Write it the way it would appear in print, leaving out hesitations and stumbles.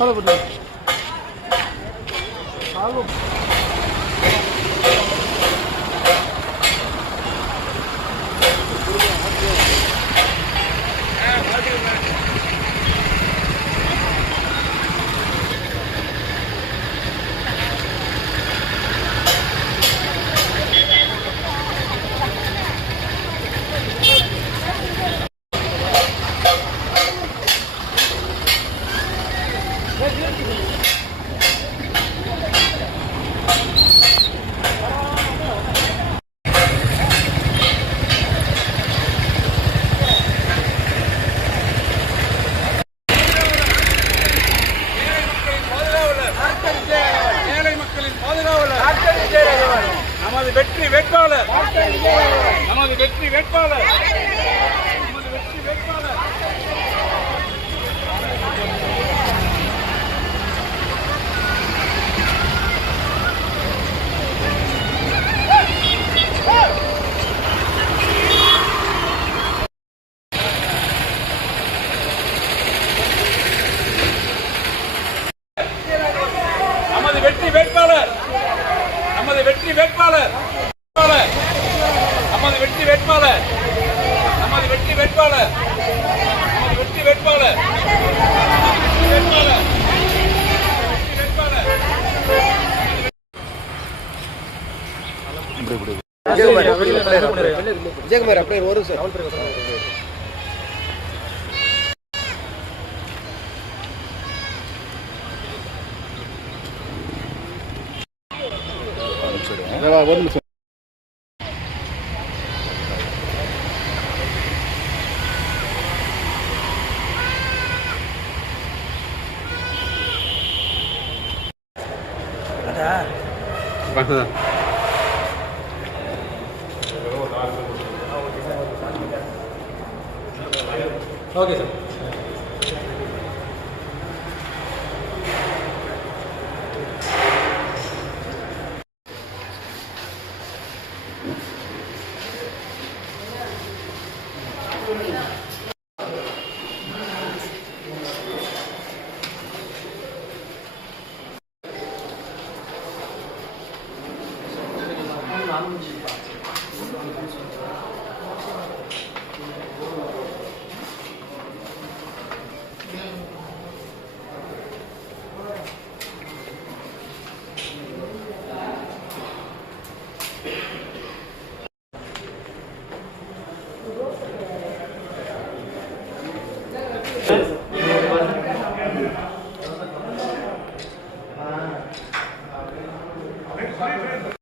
Follow பண்ணுங்க. Follow நமது வெற்றி வேட்பாளர், நமது வெற்றி வேட்பாளர், நமது வெற்றி வேட்பாளர். நமது வெற்றி வேட்பாளர், நமது வெற்றி வேட்பாளர், நமது வெற்றி வேட்பாளர், நமது வெற்றி வேட்பாளர், நமது வெற்றி வேட்பாளர், வேட்பாளர், வேட்பாளர். விஜயகுமார் அப்படியே வரும் சார். ஒரு நிமிஷம். Okay sir. நான்